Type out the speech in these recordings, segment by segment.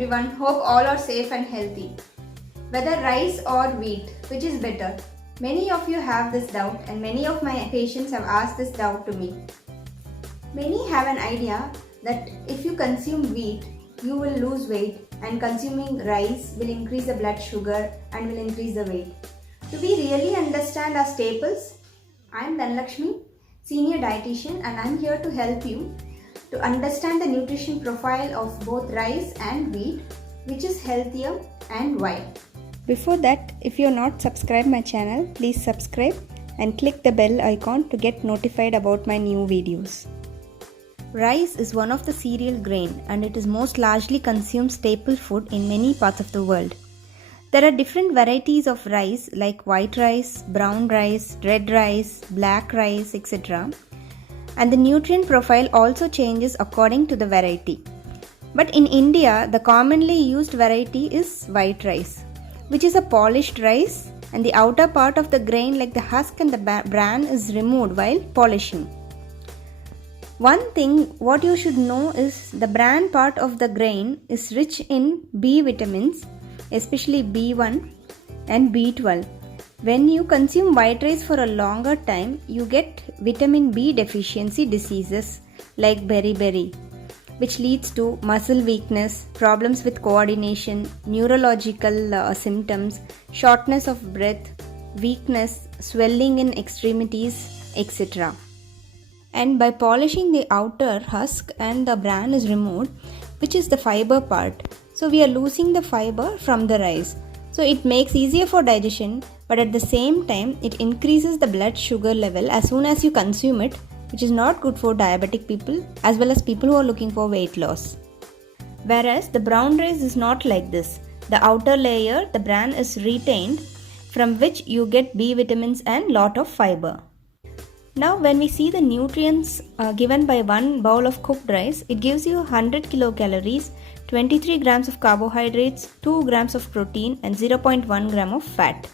everyone. Hope all are safe and healthy. Whether rice or wheat, which is better? Many of you have this doubt and many of my patients have asked this doubt to me. Many have an idea that if you consume wheat, you will lose weight and consuming rice will increase the blood sugar and will increase the weight. Do we really understand our staples? I am Dhanlakshmi, senior dietitian, and I am here to help you to understand the nutrition profile of both rice and wheat, which is healthier and why. Before that, if you are not subscribed my channel, please subscribe and click the bell icon to get notified about my new videos. Rice is one of the cereal grain and it is most largely consumed staple food in many parts of the world. There are different varieties of rice like white rice, brown rice, red rice, black rice, etc. And the nutrient profile also changes according to the variety. But in India, the commonly used variety is white rice, which is a polished rice, and the outer part of the grain like the husk and the bran is removed while polishing. One thing what you should know is the bran part of the grain is rich in B vitamins, especially B1 and B12. When you consume white rice for a longer time, you get vitamin B deficiency diseases like beriberi, which leads to muscle weakness, problems with coordination, neurological symptoms, shortness of breath, weakness, swelling in extremities, etc. And by polishing the outer husk and the bran is removed, which is the fiber part. So we are losing the fiber from the rice. So it makes easier for digestion, but at the same time it increases the blood sugar level as soon as you consume it, which is not good for diabetic people as well as people who are looking for weight loss. Whereas the brown rice is not like this. The outer layer, the bran is retained, from which you get B vitamins and lot of fiber. Now when we see the nutrients given by one bowl of cooked rice, it gives you 100 kilocalories, 23 grams of carbohydrates, 2 grams of protein and 0.1 gram of fat.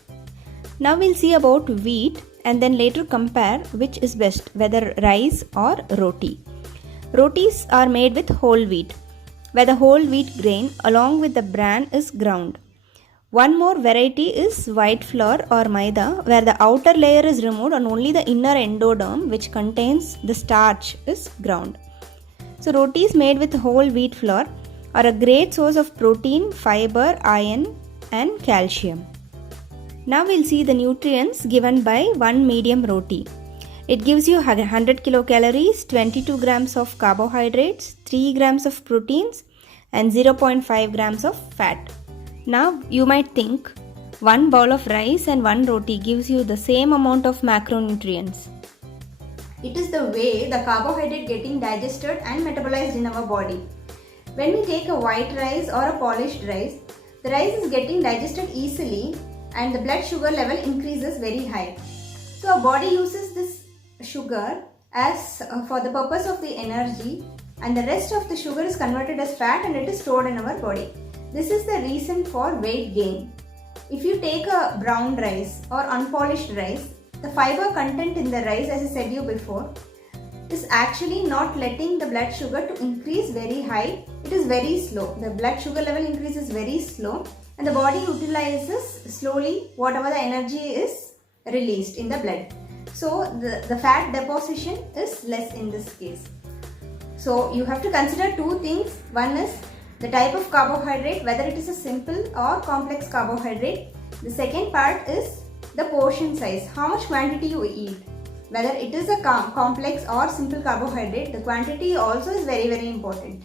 Now we'll see about wheat and then later compare which is best, whether rice or roti. Rotis are made with whole wheat, where the whole wheat grain along with the bran is ground. One more variety is white flour or maida, where the outer layer is removed and only the inner endoderm, which contains the starch, is ground. So rotis made with whole wheat flour are a great source of protein, fiber, iron and calcium. Now we'll see the nutrients given by one medium roti. It gives you 100 kilocalories, 22 grams of carbohydrates, 3 grams of proteins and 0.5 grams of fat. Now you might think one bowl of rice and one roti gives you the same amount of macronutrients. It is the way the carbohydrate getting digested and metabolized in our body. When we take a white rice or a polished rice, the rice is getting digested easily and the blood sugar level increases very high. So our body uses this sugar as for the purpose of the energy, and the rest of the sugar is converted as fat and it is stored in our body. This is the reason for weight gain. If you take a brown rice or unpolished rice, the fiber content in the rice, as I said you before, is actually not letting the blood sugar to increase very high. It is very slow. The blood sugar level increases very slow and the body utilizes slowly whatever the energy is released in the blood. So the fat deposition is less in this case. So you have to consider two things. One is the type of carbohydrate, whether it is a simple or complex carbohydrate. The second part is the portion size, how much quantity you eat. Whether it is a complex or simple carbohydrate, the quantity also is very, very important.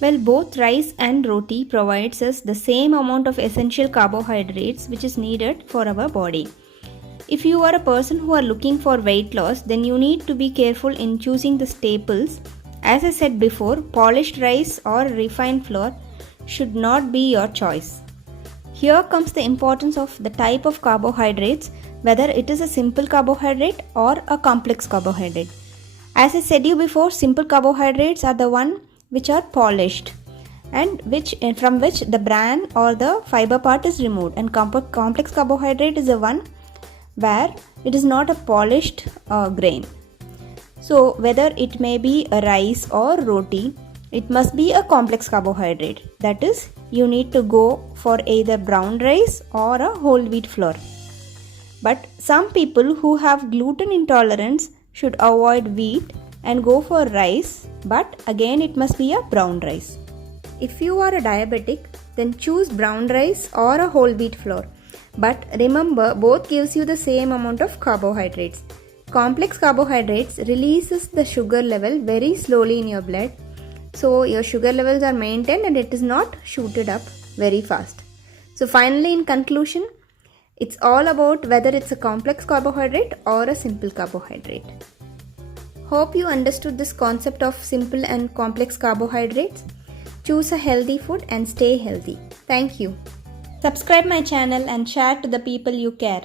Well, both rice and roti provides us the same amount of essential carbohydrates which is needed for our body. If you are a person who are looking for weight loss, then you need to be careful in choosing the staples. As I said before, polished rice or refined flour should not be your choice. Here comes the importance of the type of carbohydrates, whether it is a simple carbohydrate or a complex carbohydrate. As I said you before, simple carbohydrates are the one which are polished and from which the bran or the fiber part is removed, and complex carbohydrate is the one where it is not a polished grain. So whether it may be a rice or roti, it must be a complex carbohydrate. That is, you need to go for either brown rice or a whole wheat flour. But some people who have gluten intolerance should avoid wheat and go for rice, but again it must be a brown rice. If you are a diabetic, then choose brown rice or a whole wheat flour. But remember, both gives you the same amount of carbohydrates. Complex carbohydrates releases the sugar level very slowly in your blood, so your sugar levels are maintained and it is not shooted up very fast. So finally, in conclusion, it's all about whether it's a complex carbohydrate or a simple carbohydrate. Hope you understood this concept of simple and complex carbohydrates. Choose a healthy food and stay healthy. Thank you. Subscribe my channel and share to the people you care.